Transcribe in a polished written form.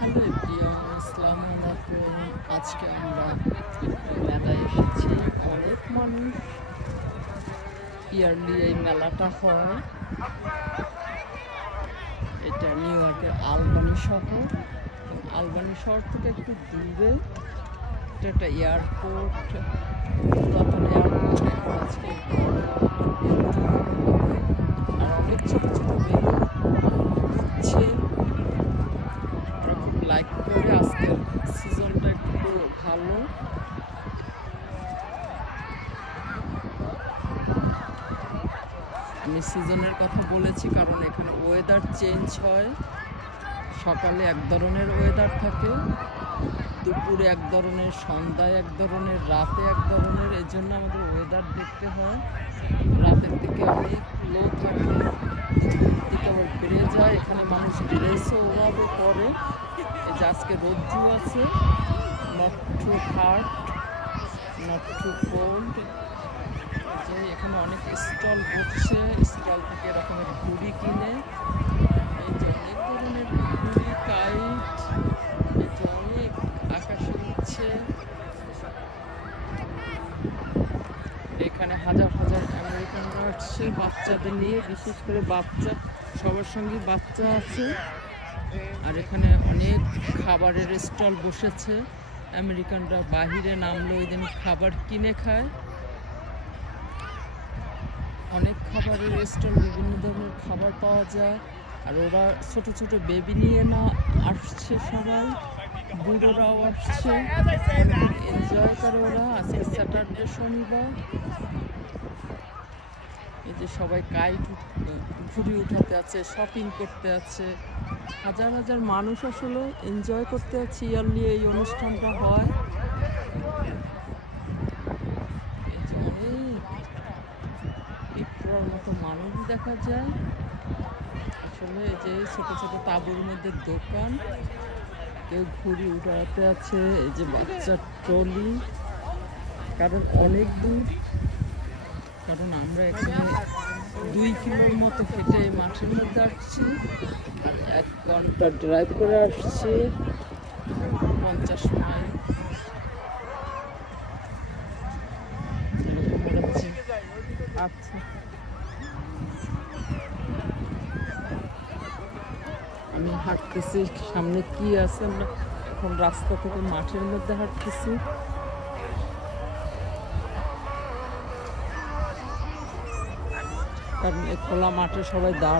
Hello everyone, আসসালামু আলাইকুম। আজকে আমরা মেলায় এসেছি। অনেক মানুষ, ইয়ারলি এই মেলাটা হয়। এটা নিউ ইয়র্কের আলবানি শহর। আলবানি শহর থেকে একটু দূরে এটা একটা এয়ারপোর্ট, পুরাতন এয়ারপোর্ট। এখন আজকে আর অনেক ছোট ছোট বেলুন দিচ্ছে। আমরা খুব লাইক করে, আজকের সিজনটা একটু ভালো। আমি সিজনের কথা বলেছি কারণ এখানে ওয়েদার চেঞ্জ হয়। সকালে এক ধরনের ওয়েদার থাকে, দুপুরে এক ধরনের, সন্ধ্যায় এক ধরনের, রাতে এক ধরনের। এই জন্য আমাদের ওয়েদার দেখতে হয়। রাতের দিকে অনেক লো থাকে, দুপুরের দিকে আবার বেড়ে যায়। এখানে মানুষ ড্রেসও ওভাবে পরে। এই যে আজকে রোদ্দু আছে, not too hot, not too cold. যে এখানে অনেক স্টল বসছে, স্টল থেকে এরকমের ঘুড়ি কিনে। এই যে অনেক ধরনের ঘুড়ি, কাইট, এই যে অনেক আকাশে উঠছে। এখানে হাজার হাজার আমেরিকানরা আসছে বাচ্চাদের নিয়ে, বিশেষ করে বাচ্চা, সবার সঙ্গে বাচ্চা আছে। আর এখানে অনেক খাবারের স্টল বসেছে। আমেরিকানরা বাহিরে নামলে ওই দিন খাবার কিনে খায়। অনেক খাবারের স্টল, বিভিন্ন ধরনের খাবার পাওয়া যায়। আর ওরা ছোট ছোট বেবি নিয়ে না আসছে, সবাই বুড়োরাও আসছে, এনজয় করে ওরা। আজকে স্যাটারডে, শনিবার। এই যে সবাই কাইট ঘুড়ি উঠাতে আছে, শপিং করতে আছে। হাজার হাজার মানুষ আসলে এনজয় করতে আছে। ইয়ারলি এই অনুষ্ঠানটা হয়। এই যে অনেক পিঁপড়ার মতো মানুষ দেখা যায়। আসলে এই যে ছোট ছোট তাঁবুর মধ্যে দোকান, কেউ ঘুড়ি উঠাতে আছে। এই যে বাচ্চার ট্রলি, কারণ অনেক দূর, কারণ আমরা এখানে 2 কিলোর মতো হেঁটে এই মাঠের মধ্যে আসছি। আর 1 ঘন্টা ড্রাইভ করে আসছি, 50 মাইল এরকম বেড়াচ্ছি। আচ্ছা, আমি হাঁটতেছি, সামনে কি আছে। আমরা এখন রাস্তা থেকে মাঠের মধ্যে হাঁটতেছি। কারণ এই খোলা মাঠে সবাই দাঁড়